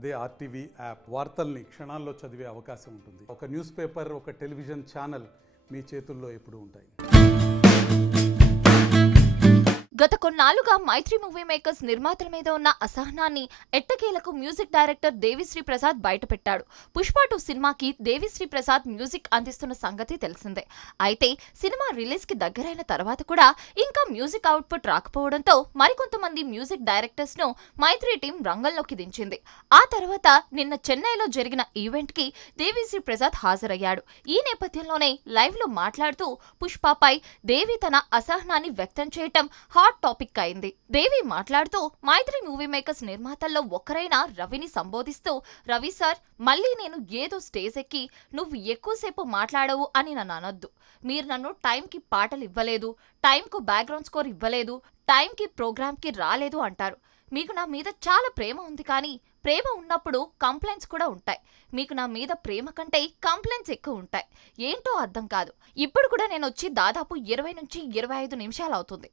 అదే RTV app వార్తల్ని క్షణాల్లో చదివే అవకాశం ఉంటుంది. ఒక న్యూస్ పేపర్, ఒక టెలివిజన్ ఛానల్ మీ చేతుల్లో ఎప్పుడూ ఉంటాయి. గత కొన్నాళ్లుగా మైత్రి మూవీ మేకర్స్ నిర్మాతల మీద ఉన్న అసహనాన్ని ఎట్టకేలకు మ్యూజిక్ డైరెక్టర్ దేవిశ్రీ ప్రసాద్ బయటపెట్టాడు. పుష్ప 2 సినిమాకి దేవిశ్రీ ప్రసాద్ మ్యూజిక్ అందిస్తున్న సంగతి తెలిసిందే. అయితే సినిమా రిలీజ్ కి దగ్గరైన తర్వాత కూడా ఇంకా మ్యూజిక్ అవుట్పుట్ రాకపోవడంతో మరికొంతమంది మ్యూజిక్ డైరెక్టర్స్ ను మైత్రి టీం రంగంలోకి దించింది. ఆ తర్వాత నిన్న చెన్నైలో జరిగిన ఈవెంట్ కి దేవిశ్రీ ప్రసాద్ హాజరయ్యాడు. ఈ నేపథ్యంలోనే లైవ్ లో మాట్లాడుతూ పుష్పపై దేవి తన అసహనాన్ని వ్యక్తం చేయటం హాట్ టాపిక్ అయింది. దేవి మాట్లాడుతూ మైత్రి మూవీ మేకర్స్ నిర్మాతల్లో ఒకరైన రవిని సంబోధిస్తూ, రవి సార్, మళ్ళీ నేను ఏదో స్టేజ్ ఎక్కి నువ్వు ఎక్కువసేపు మాట్లాడవు అని నన్ను అనొద్దు. మీరు నన్ను టైంకి పాటలు ఇవ్వలేదు, టైంకు బ్యాక్గ్రౌండ్ స్కోర్ ఇవ్వలేదు, టైంకి ప్రోగ్రామ్కి రాలేదు అంటారు. మీకు నా మీద చాలా ప్రేమ ఉంది, కానీ ప్రేమ ఉన్నప్పుడు కంప్లైంట్స్ కూడా ఉంటాయి. మీకు నా మీద ప్రేమ కంటే కంప్లైంట్స్ ఎక్కువ ఉంటాయి. ఏంటో అర్థం కాదు. ఇప్పుడు కూడా నేను వచ్చి దాదాపు 20 నుంచి 25 నిమిషాలు అవుతుంది.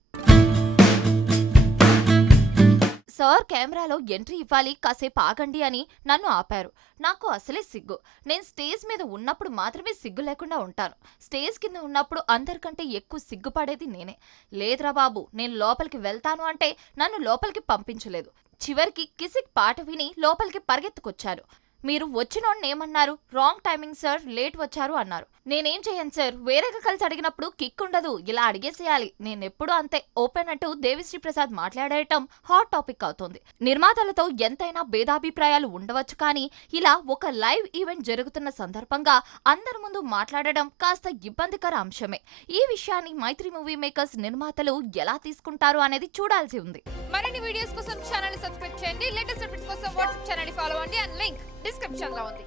సార్ కెమెరాలో ఎంట్రీ ఇవ్వాలి, కాసేపు ఆగండి అని నన్ను ఆపారు. నాకు అసలే సిగ్గు. నేను స్టేజ్ మీద ఉన్నప్పుడు మాత్రమే సిగ్గు లేకుండా ఉంటాను. స్టేజ్ కింద ఉన్నప్పుడు అందరికంటే ఎక్కువ సిగ్గుపడేది నేనే. లేదురా బాబు, నేను లోపలికి వెళ్తాను అంటే నన్ను లోపలికి పంపించలేదు. చివరికి కిసిక్ పాట విని లోపలికి పరిగెత్తుకొచ్చారు. మీరు వచ్చినోడిని ఏమన్నారు? రాంగ్ టైమింగ్ సార్, లేట్ వచ్చారు అన్నారు. నేనేం చేయను సార్, వేరేగా కలిసి అడిగినప్పుడు కిక్ ఉండదు, ఇలా అడిగేసేయాలి. నేనెప్పుడు అంతే ఓపెన్ అంటూ దేవిశ్రీ ప్రసాద్ మాట్లాడేయటం హాట్ టాపిక్ అవుతోంది. నిర్మాతలతో ఎంతైనా భేదాభిప్రాయాలు ఉండవచ్చు, కానీ ఇలా ఒక లైవ్ ఈవెంట్ జరుగుతున్న సందర్భంగా అందరి ముందు మాట్లాడడం కాస్త ఇబ్బందికర అంశమే. ఈ విషయాన్ని మైత్రి మూవీ మేకర్స్ నిర్మాతలు ఎలా తీసుకుంటారు అనేది చూడాల్సి ఉంది. మరిన్ని వీడియోస్ కోసం ఛానల్ ని సబ్స్క్రైబ్ చేయండి. లేటెస్ట్ అప్డేట్స్ కోసం వాట్సాప్ ఛానల్ ని ఫాలో అవ్వండి. అండ్ లింక్ డిస్క్రిప్షన్ లో ఉంది.